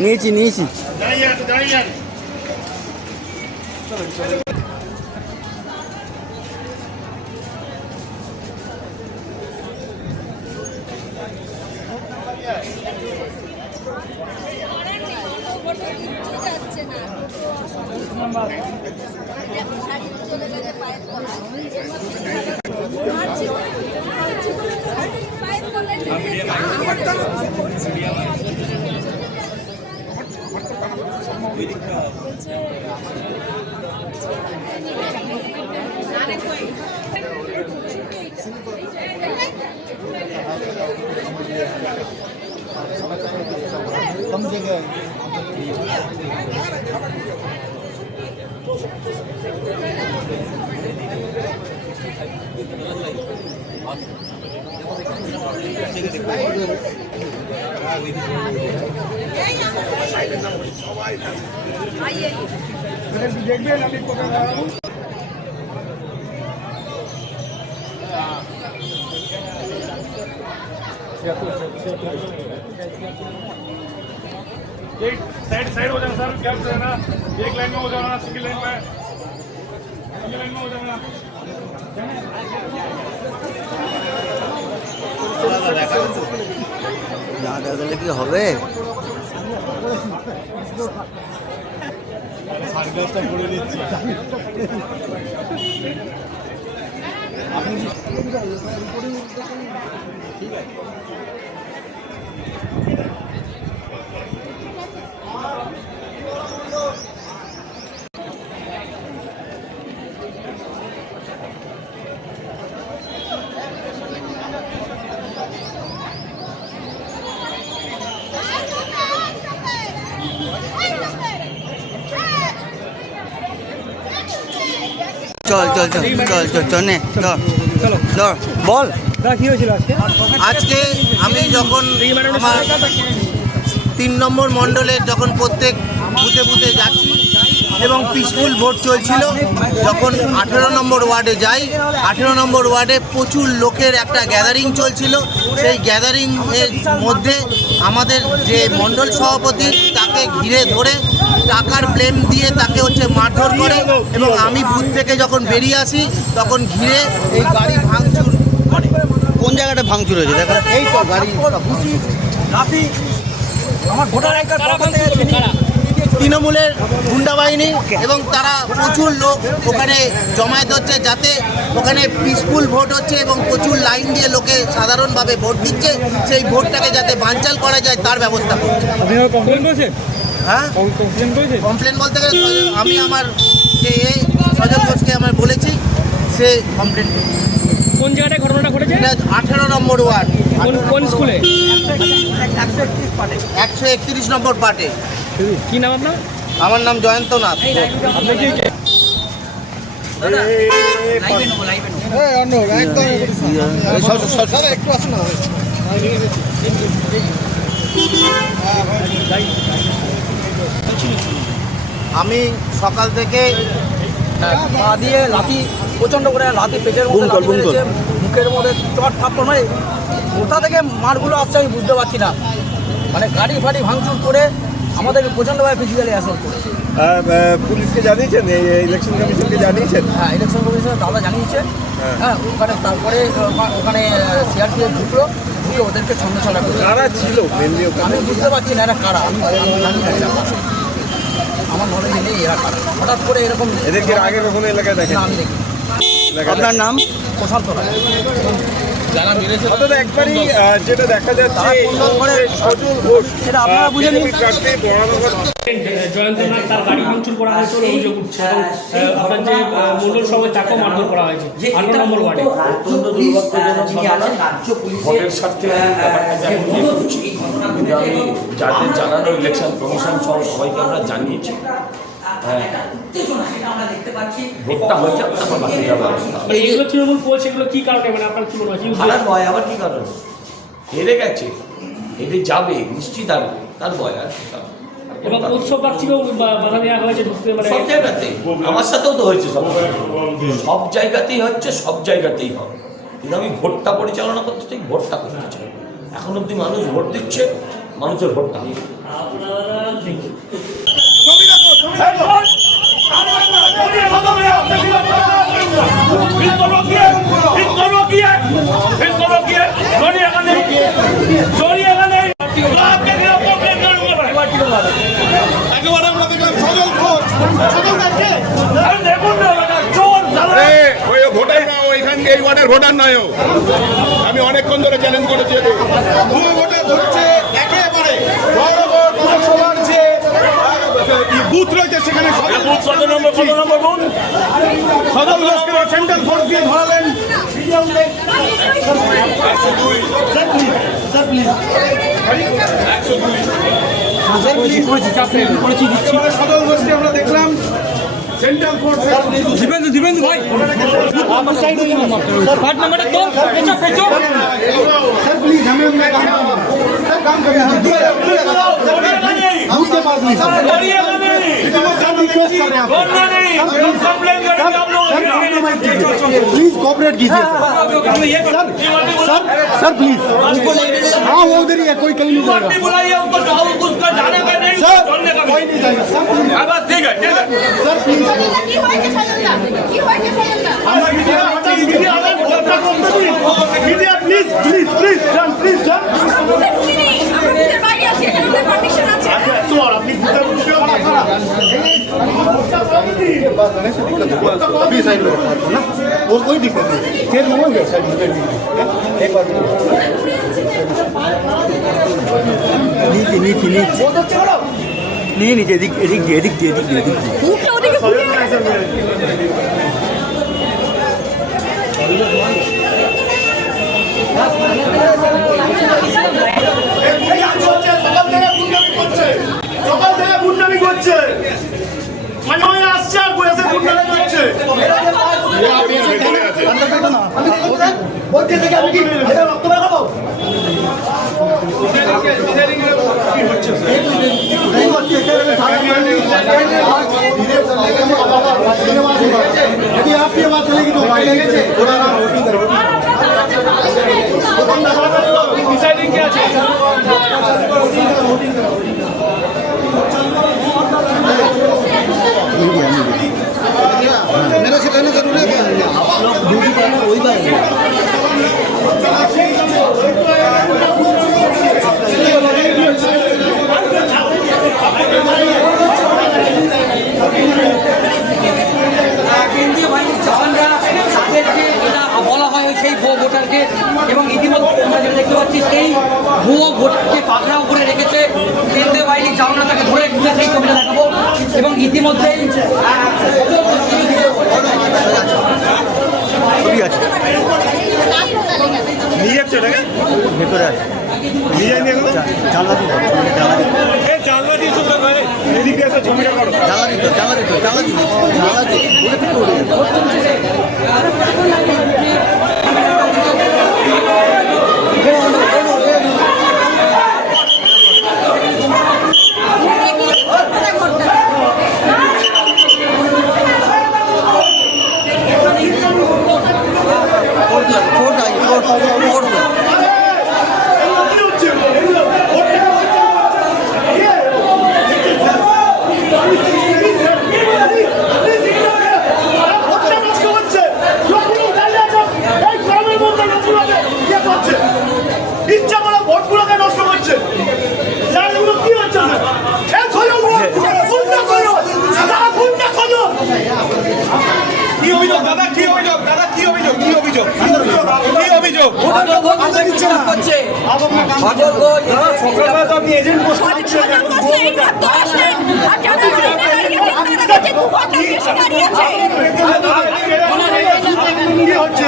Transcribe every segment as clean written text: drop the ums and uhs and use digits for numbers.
নিয়েছি নিয়েছি। कम जगह एक साइड हो जाना सर, गैप रहना, एक लाइन में हो जाना, सिंगल लाइन में हो जाना। না দেখলে কি হবে? সানগ্লাসটা পরে নিচ্ছি। ঠিক আছে। চল চল চল চল চল চল নে চল চলো চল বল কি হয়েছিল আজকে আমি যখন আমার 3 নম্বর মণ্ডলের যখন প্রত্যেক বুথে বুথে যাচ্ছি এবং পিসফুল ভোট চলছিল, যখন 18 নম্বর ওয়ার্ডে যাই, 18 নম্বর ওয়ার্ডে প্রচুর লোকের একটা গ্যাদারিং চলছিল। সেই গ্যাদারিংয়ের মধ্যে আমাদের যে মণ্ডল সভাপতি তাকে ঘিরে ধরে টাকার ব্লেম দিয়ে তাকে মারধর করে এবং আমি বুথ থেকে যখন বেরিয়ে আসি তখন ঘিরে এই গাড়ি ভাঙচুর করে। কোন জায়গাটা ভাঙচুর হয়েছে দেখা? এই তো গাড়ি আমার ভোটার আই কার্ড তৃণমূলের গুন্ডা বাহিনী এবং তারা প্রচুর লোক ওখানে জমায়েত হচ্ছে যাতে ওখানে পিসফুল ভোট হচ্ছে এবং প্রচুর লাইন দিয়ে লোকে সাধারণভাবে ভোট দিচ্ছে, সেই ভোটটাকে যাতে বানচাল করা যায় তার ব্যবস্থা করছে। হ্যাঁ, কমপ্লেন বলতে গেলে আমি আমার যে সজল ঘোষকে আমার বলেছি, সে কমপ্লেন। কোন জায়গাটায় ঘটনাটা ঘটেছে? 18 নম্বর ওয়ার্ড। কোন স্কুলে? 131 নম্বর পার্টে। কি নাম আপনার? আমার নাম জয়ন্ত নাথ। আমি সকাল থেকে পা দিয়ে লাথি, প্রচণ্ড করে লাথি, পেটের মধ্যে লাথি মেরেছে, মুখের মধ্যে চট থাপ্পড়, মানে কোথা থেকে মারগুলো আসছে আমি বুঝতে পারছি না। মানে গাড়ি ফাড়ি ভাঙচুর করে আমাদেরকে প্রচণ্ডভাবে ফিজিক্যালি অ্যাসল্ট করেছে। পুলিশকে জানিয়েছেন, ইলেকশন কমিশনকে জানিয়েছেন? হ্যাঁ, ইলেকশন কমিশনের দাদা জানিয়েছে। হ্যাঁ, ওখানে তারপরে ওখানে সিআরপিএফ ঢুকে ওদেরকে সন্দেশালা করে। কারা ছিল মেনলি? আমি বুঝতে পারছি না এরা কারা, আমি জানি না এরা কারা, আমার নলেজে নেই এরা কারা। হঠাৎ করে এরকম এদেরকে আগে কখনো এলাকায় দেখেন? আমি দেখি। আপনার নাম? প্রশান্ত রায়। একবারই যেটা দেখা যাচ্ছে সজল ঘোষ সেটা আপনারা বুঝে নিন। জয়ন্তনাথ তার গাড়ি ভাঙচুর করা হয়েছে বলে অভিযোগ উঠছে এবং আপনার যে মণ্ডল সভায় তাকেও মারধর করা হয়েছে 18 নম্বর ওয়ার্ডে। অত্যন্ত দুর্ভাগ্যজনক ঘটনা। ভোটের স্বার্থে ব্যাপারটা যেমন করছি, কিন্তু আমি যাদের জানানো ইলেকশন কমিশন সহ সবাইকে আমরা জানিয়েছি। ভোটটা হয়ে যাক, তারপর বাকি ব্যবস্থা। এগুলো তৃণমূল করছে, এগুলো কি কারণে, মানে আপনার কি মনে হয়? তার ভয় আবার কি কারণ? হেরে গেছে, হেরে যাবে, নিশ্চিত আসবে, তার ভয় আর কি কারণ? এবং উৎসব প্রার্থীকেও বাধা দেওয়া হয়েছে ঢুকতে, মানে সব জায়গাতেই, আমার সাথেও তো হয়েছে, সব জায়গাতেই হচ্ছে, সব জায়গাতেই হবে। কিন্তু আমি ভোটটা পরিচালনা করতে চাই, ভোটটা করতে চাই। এখন অবধি মানুষ ভোট দিচ্ছে, মানুষের ভোটটা এই ওয়ার্ডের ভোটার নয়, আমি অনেকক্ষণ ধরে চ্যালেঞ্জ করেছি। ভোটার ধরছে একেবারে পৌরসভার যে বুথ রয়েছে সেখানে সেন্ট্রাল ফোর্স দিয়ে ধরালেন। সদল গোষ্ঠী আমরা দেখলাম সেন্ট্রাল ফোর্স দিবেন ভাই পার্ট নাম্বারটা তো পেছন পেছন স্যার প্লিজ हमें सर काम करिए हम उसके पास नहीं सर कंप्लेन करेंगे आप लोग प्लीज कोऑपरेट कीजिए सर सर प्लीज हाँ वो उधर ही है, कोई कहीं नहीं जाएगा बुलाइए उसको उसका जाने का नहीं सर छोड़ने का कोई नहीं जाएगा सर बस ठीक है सर प्लीज কি হয়েছে সজলদা কি হয়েছে সজলদা media please please please done please done আমাদের বাইরে আছে এখানে আমাদের পারমিশন আছে तो अपनी अभी साइड में ना वो कोई दिक्कत नहीं, फिर वो साइड में एक बार नीचे नीचे नीचे नहीं नीचे एदिक एदिक एदिक एदिक एदिक মুখটা ওদিকে ঘুরে সকাল থেকে গুন্ডামি করছে, মানে ওই আসছে আর বসে গুন্ডামি করছে। বলতে থেকে আমি কি এটা রক্ত বেরোবো? यदि आपकी बात चलेगी तो डिसाइडिंग क्या चाहिए मेरा सिखाना जरूरी है, आप लोग ड्यूटी करना वही बात है। কেন্দ্রীয় বাহিনীর জওয়ানরা তাদেরকে এটা বলা হয় সেই ভুয়ো ভোটারকে, এবং ইতিমধ্যে আমরা যেটা দেখতে পাচ্ছি সেই ভুয়ো ভোটারকে পাকড়াও করে রেখেছে কেন্দ্রীয় বাহিনীর জওয়ানরা, তাকে ধরে খুঁজে সেই ছবিটা দেখাবো। এবং ইতিমধ্যেই নিয়ে যাচ্ছে ওটাকে ভেতরে আছে, নিয়ে যায়নি এগুলো জানলা দিত জানলা দিয়ে চলে গেলে এদিকে এসে ছবিটা করো, জানলা দিত জানলা দিত জানলা দিত জানলা দিত ওটা কি করে ইচ্ছা করে ভোটগুলোকে নষ্ট করছে। কি হচ্ছে কি অভিযোগ দাদা, কি অভিযোগ দাদা, কি অভিযোগ কি অভিযোগ কি অভিযোগ করছে আপনি এজেন্ট পোস্ট করছেন কি হচ্ছে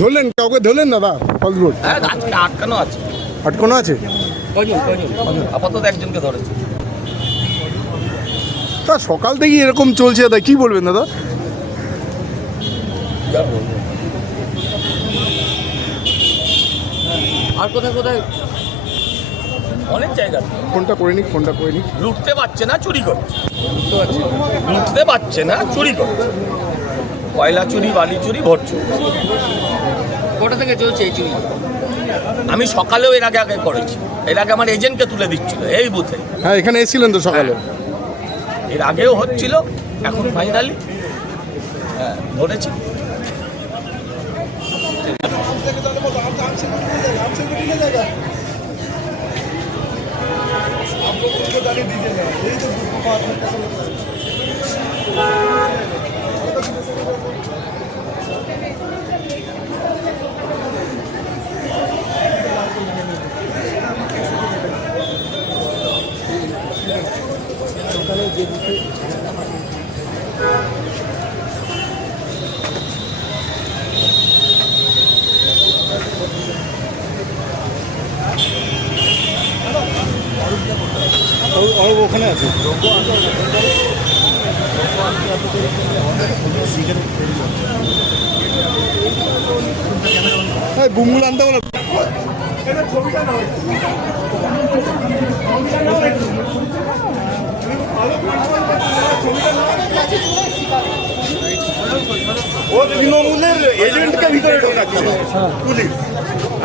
ধরলেন কাউকে ধরলেন দাদা ফলস বোর্ড হ্যাঁ আজকে আটকানো আছে, আটকানো আছে? আপাতত একজনকে ধরেছে। তা সকাল থেকেই এরকম চলছে দাদা, কি বলবেন দাদা? আর কোথায় কোথায় অনেক জায়গা ফোনটা করে নিক লুটতে পারছে না, চুরি করছে। লুটতে পারছে না, চুরি করছে। কয়লা চুরি, বালি চুরি, ভোট চুরি। কোথা থেকে চলছে এই চুরি? আমি সকালেও এর আগে করেছি। এর আগে আমার এজেন্টকে তুলে দিচ্ছিল এই বুথে। হ্যাঁ এখানে এসেছিলেন তো সকালে? এর আগেও হচ্ছিল, এখন ফাইনালি ধরেছি। ওখানে আছে। বুমগুলো আনতে বলো। ও তৃণমূলের এজেন্টকে ভিতরে ঢোকাচ্ছে পুলিশ,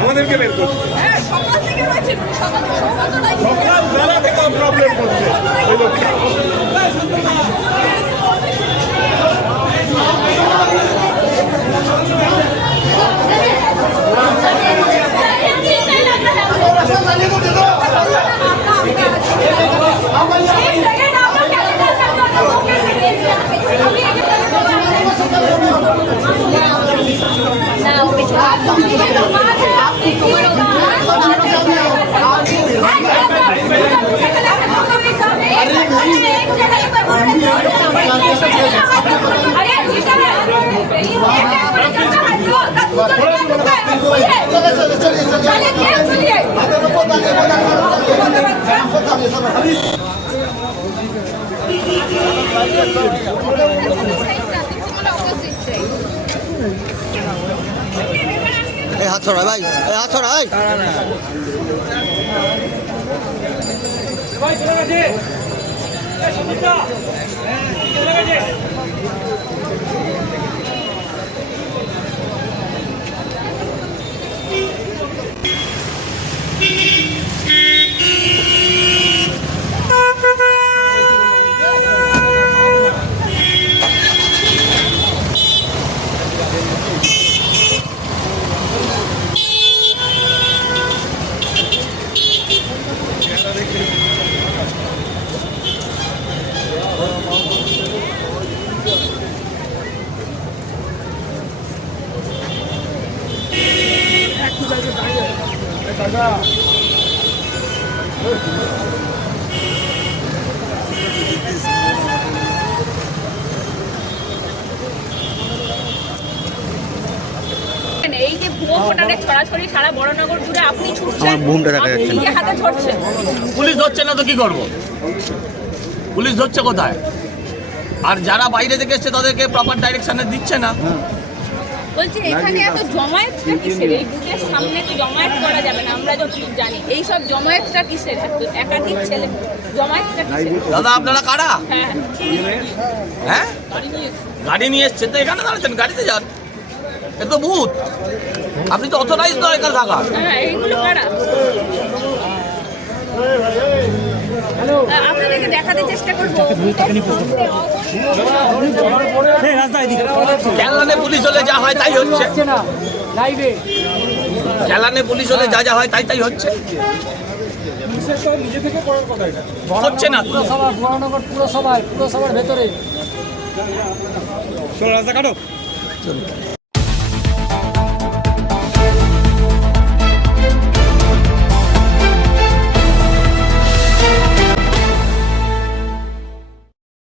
আমাদেরকে বের করছে। সকাল থেকে রয়েছে, সকালবেলায় সকালবেলা থেকে প্রবলেম করছে এই লোকটা। হাত ছড়ায় ভাই, হাত ছড়ায়। এই যে ভুয়ো ভোটারের ছড়াছড়ি সারা বড়নগর জুড়ে আপনি ছুটছেন, আপনি নিজে হাতে ধরছেন। পুলিশ ধরছে না তো কি করবো? পুলিশ ধরছে কোথায়? আর যারা বাইরে থেকে এসছে তাদেরকে প্রপার ডাইরেকশনে দিচ্ছে না। বলছি এখানে এত জমায়েতটা কিসের? এই বুথের সামনে তো জমায়েত করা যাবে না, আমরা যতটুকু জানি। এই সব জমায়েতটা কিসের? একাধিক ছেলে জমায়েতটা কিসের? দাদা আপনারা কারা? হ্যাঁ হ্যাঁ গাড়ি নিয়ে এসছে তো এখানে দাঁড়াচ্ছেন, গাড়িতে যান। এ তো বুথ, আপনি তো অথরাইজ নয় এখানে থাকা। হ্যাঁ এইগুলো কারা? আপনাদেরকে দেখাতে চেষ্টা করবো। ক্যালানে পুলিশ হলে যা হয় তাই হচ্ছে, ক্যালানে পুলিশ হলে যা যা হয় তাই তাই হচ্ছে। হচ্ছে না পুরসভার ভেতরে রাস্তা কাটো।